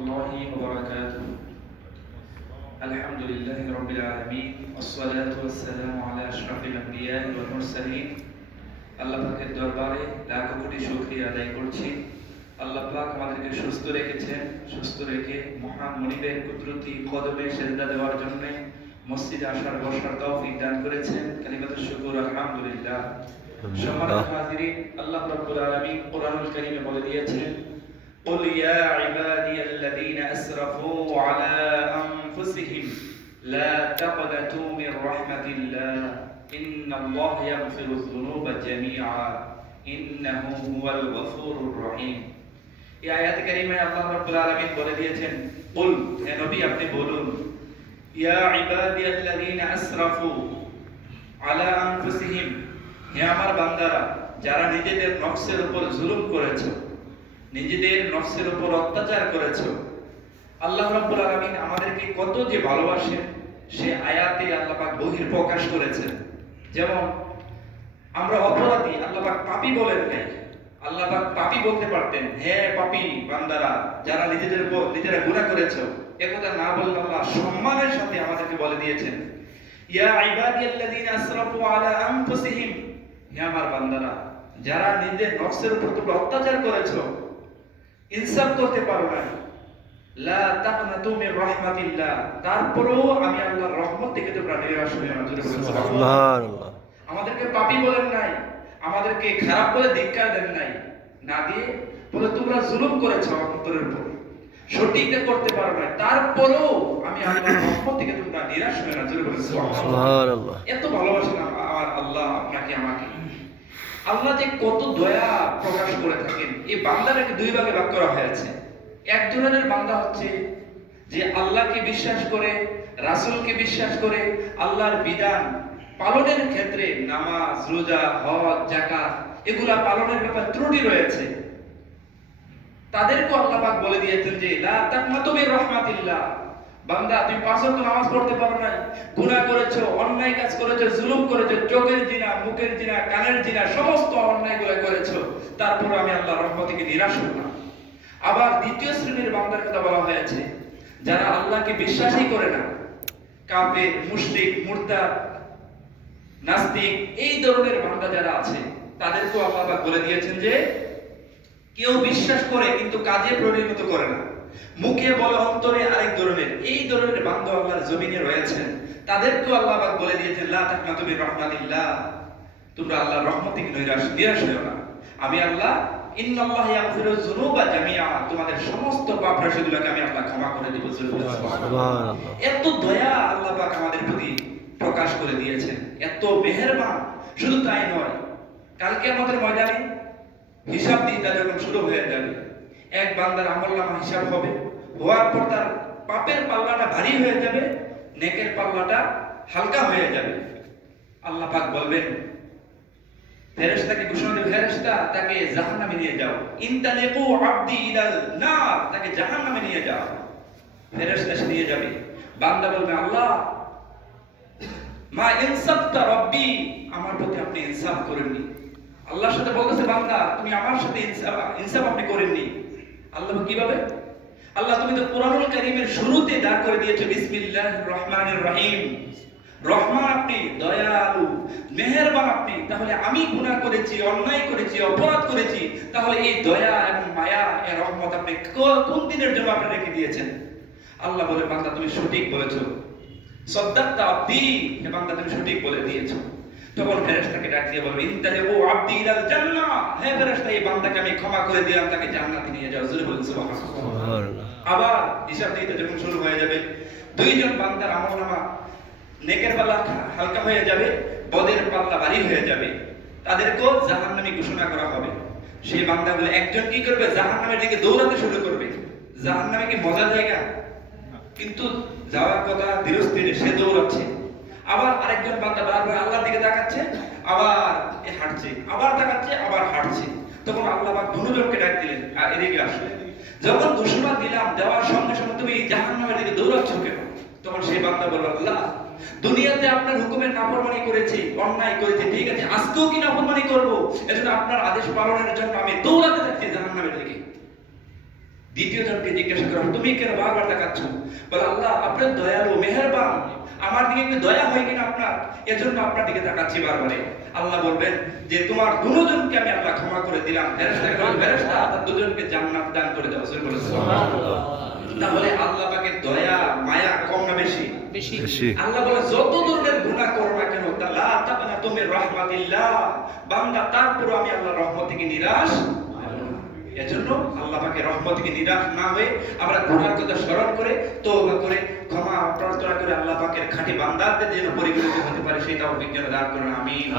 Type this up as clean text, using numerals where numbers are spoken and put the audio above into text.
الله وبركاته. الحمد لله رب العالمين والصلاة والسلام على أشرف الأنبياء والمرسلين. আল্লাহ পাকের দরবারে লাখো কোটি শুকরিয়া আদায় করছি। আল্লাহ পাক আমাদেরকে সুস্থ রেখেছেন, সুস্থ রেখে মহান মুনিবের কুদরতি কদমে সেজদা দেওয়ার জন্য মসজিদে আসার বসার তৌফিক দান করেছেন। কালিমাতুশ শুকর আলহামদুলিল্লাহ। সম্মানিত হাজিরিন, আল্লাহ রাব্বুল আলামিন কোরআনুল কারীমে বলে দিয়েছেন, قل يا عبادي الذين أسرفوا على أنفسهم لا تقنطوا من رحمة الله إن الله يغفر الذنوب جميعا إنه هو الغفور الرحيم। এই আয়াত কারীমায় আল্লাহ রাব্বুল আলামিন বলে দিয়েছেন, কুল, হে নবী আপনি বলুন, ইয়া ইবাদিয়াল্লাযীনা আসরাফু আলা আনফুসিহিম, হে আমার বান্দারা যারা নিজেদের নফসের উপর জুলুম করেছো, নিজেদের নফসের উপর অত্যাচার করেছো। আল্লাহ রাব্বুল আলামিন আমাদেরকে কত যে ভালোবাসেন সে আয়াতে আল্লাহ পাক বহির প্রকাশ করেছেন। যেমন আমরা অপরাধী, আল্লাহ পাক পাপী বলেন নাই। আল্লাহ পাক পাপী বলতে পারতেন, হে পাপী বান্দারা যারা নিজেদের উপর নিজেরা গুনাহ করেছো, একথা না বলে আল্লাহ সম্মানের সাথে আমাদেরকে বলে দিয়েছেন, ইয়া ইবাদিয়াল্লাযীনা আসরাফু আলা আনফুসিহিম, হে আমার বান্দারা যারা নিজেদের নফসের উপর তোমরা অত্যাচার করেছো, ইনসাফ করতে পারো না, লা তাকনাতু মির রাহমাতিল্লাহ, তারপরেও আমি আল্লাহর রহমত থেকে তোমরা নিরাশ হয়ো না। সুবহানাল্লাহ। আমাদেরকে পাপী বলেন নাই, আমাদেরকে খারাপ বলে ধিক্কার দেন নাই, না দিয়ে বলে তোমরা জুলুম করেছো অন্তরের উপর, সঠিকটা করতে পারো না, তারপরেও আমি আল্লাহর রহমত থেকে তোমরা নিরাশ হয়ো না। সুবহানাল্লাহ। এত ভালোবাসেন আমার আল্লাহ আপনাকে আমাকে। আল্লাহ যে কত দয়া প্রকাশ করে থাকেন। এই বান্দাটাকে দুই ভাগে ভাগ করা হয়েছে। এক ধরনের বান্দা হচ্ছে যে আল্লাহকে বিশ্বাস করে, রাসূলকে বিশ্বাস করে, আল্লাহর বিধান পালনের ক্ষেত্রে নামাজ, রোজা, হজ, যাকাত এগুলা পালনের ব্যাপারে ত্রুটি রয়েছে, তাদেরকে আল্লাহ পাক বলে দিয়েছেন যে লা তাকনাতু মির রাহমাতিল্লাহ, বান্দা তুমি পাঁচ ওয়াক্ত নামাজ পড়তে পারো না, গুনাহ করেছো, অন্যায় কাজ করেছো, জুলুম করেছো, চোখের জিনা, মুখের জিনা, কানের জিনা, সমস্ত অন্যায়গুলো করেছো, তারপর আমি আল্লাহর রহমত থেকে নিরাশ হব না। আবার দ্বিতীয় শ্রেণীর বান্দার কথা বলা হয়েছে যারা আল্লাহকে বিশ্বাসই করে না, কাফের, মুশরিক, মুরতাদ, নাস্তিক, এই ধরনের বান্দা যারা আছে তাদেরকে আল্লাহ পাক বলে দিয়েছেন যে কেউ বিশ্বাস করে কিন্তু কাজে পরিণত করে না, মুখে বলে অন্তরে আরেক ধরনের, এই ধরনের বান্দা আল্লাহর জমিনে রয়েছেন। তাদেরকেও আল্লাহ পাক বলে দিয়েছেন লা তাকনাতু মির রাহমাতিল্লাহ, তোমরা আল্লাহর রহমত থেকে নিরাশ হয়ো না। আমি আল্লাহ ইন্নাল্লাহা ইয়াগফিরুয যুনুবা জামিআ, তোমাদের সমস্ত পাপ রাশিগুলোকে আমি আল্লাহ ক্ষমা করে দেব। সুবহানাল্লাহ। এত দয়া আল্লাহ পাক আমাদের প্রতি প্রকাশ করে দিয়েছেন, এত মেহেরবান। শুধু তাই নয়, কালকে আমাদের ময়দানে হিসাব দিতে যখন শুরু হয়ে যাবে, এক বান্দার আমলনামা হিসাব হবে, হওয়ার পর তার পাপের পাল্লাটা ভারী হয়ে যাবে, নেকের পাল্লাটা হালকা হয়ে যাবে। আল্লাহ পাক বলবেন, ফেরেশতাকে ঘোষণা দেবে, ফেরেশতা তাকে জাহান্নামে নিয়ে যাও, ইনতালিকু আবদি ইলাল নার, তাকে জাহান্নামে নিয়ে যাও। ফেরেশতা নিয়ে যাবে, বান্দা বলবে, আল্লাহ মা ইনসাফতা রব্বি, আমার প্রতি আপনি ইনসাফ করেননি। আল্লাহর সাথে বলতেছে বান্দা তুমি আমার সাথে ইনসাফ আপনি করেননি। আল্লাহ কিভাবে? আল্লাহ তুমি তো কোরআনুল কারীমের শুরুতে দাঁড় করে দিয়েছো বিসমিল্লাহির রহমানির রহিম, রহমান আপনি, দয়ালু, মেহেরবান আপনি, তাহলে আমি গুনাহ করেছি, অন্যায় করেছি, অপরাধ করেছি, তাহলে এই দয়া এবং মায়া, এই রহমত আপনি কোন দিনের জন্য আপনি রেখে দিয়েছেন? আল্লাহ বলে, বান্দা তুমি সঠিক বলেছো, সাদ্দাকতা আবদি, হে বান্দা তুমি সঠিক বলে দিয়েছো। তখন ফেরেশতাকে ডাক দিয়ে বলবে, ইনতালিকু আবদি ইলাল জান্নাহ, হে ফেরেশতা এই বান্দাকে আমি ক্ষমা করে দিলাম, তাকে জান্নাতে নিয়ে যাও। জোরে বলুন সুবহানাল্লাহ। আবার হিসাব দিতে যখন শুরু হয়ে যাবে, দুইজন বান্দার আমলনামা নেকের পাল্লা হালকা হয়ে যাবে, বদের পাল্লা ভারী হয়ে যাবে, তাদেরকেও জাহান্নামী ঘোষণা করা হবে। সেই বান্দাগুলো একজন কি করবে? জাহান্নামের দিকে দৌড়াতে শুরু করবে। জাহান্নামে কি মজার জায়গা? কিন্তু যাওয়ার কথা ধীরে ধীরে, সে দৌড়াচ্ছে। আবার আরেকজন বান্দা বারবার আল্লাহর দিকে তাকাচ্ছে, আবার হাঁটছে, আবার তাকাচ্ছে, আবার হাঁটছে। তখন আল্লাহ পাক দুজনকে ডাক দিলেন, আর এদিকে আসো। যখন ঘোষণা দিলাম, দেওয়ার সঙ্গে সঙ্গে তুমি জাহান্নামের দিকে দৌড়াচ্ছ কেন? তখন সেই বান্দা বলল, আল্লাহ দুনিয়াতে আপনার হুকুমের নাফরমানি করেছি, অন্যায় করেছি, ঠিক আছে, আজকেও কি নাফরমানি করব? এজন্য আপনার আদেশ পালনের জন্য আমি দৌড়াতে যাচ্ছি জাহান্নামের দিকে। দ্বিতীয় জনকে জিজ্ঞাসা করা, তুমি কেন বারবার তাকাচ্ছ? বলে, আল্লাহ আপনার দয়ালু মেহেরবান, আমার দিকে একটু দয়া হয় কিনা আপনার, এজন্য আপনার দিকে তাকাচ্ছি বারবারে। আল্লাহ বলবেন যে তোমার দুজনকে আমি আল্লাহ ক্ষমা করে দিলাম। ফেরেশতাকে বলে, ফেরেশতা তার দুজনকে জান্নাত দান করে দাও। সুবহানাল্লাহ। তাহলে আল্লাহ পাকের দয়া মায়া কম না বেশি? বেশি। আল্লাহ বলে যত ধরনের গুনাহ করো না কেন, লা তাকনাতু মির রাহমাতিল্লাহ, বান্দা তারপর আমি আল্লাহর রহমত থেকে নিরাশ। এজন্য আল্লাহ পাকের রহমত থেকে নিরাশ না হয়ে আমরা গুনাহর কথা স্মরণ করে তওবা করে ক্ষমা প্রার্থনা করে আল্লাহ পাকের খাঁটি বান্দাদের যেন পরিগণিত হতে পারে, সেই তৌফিক যেন দান করুন। আমিন।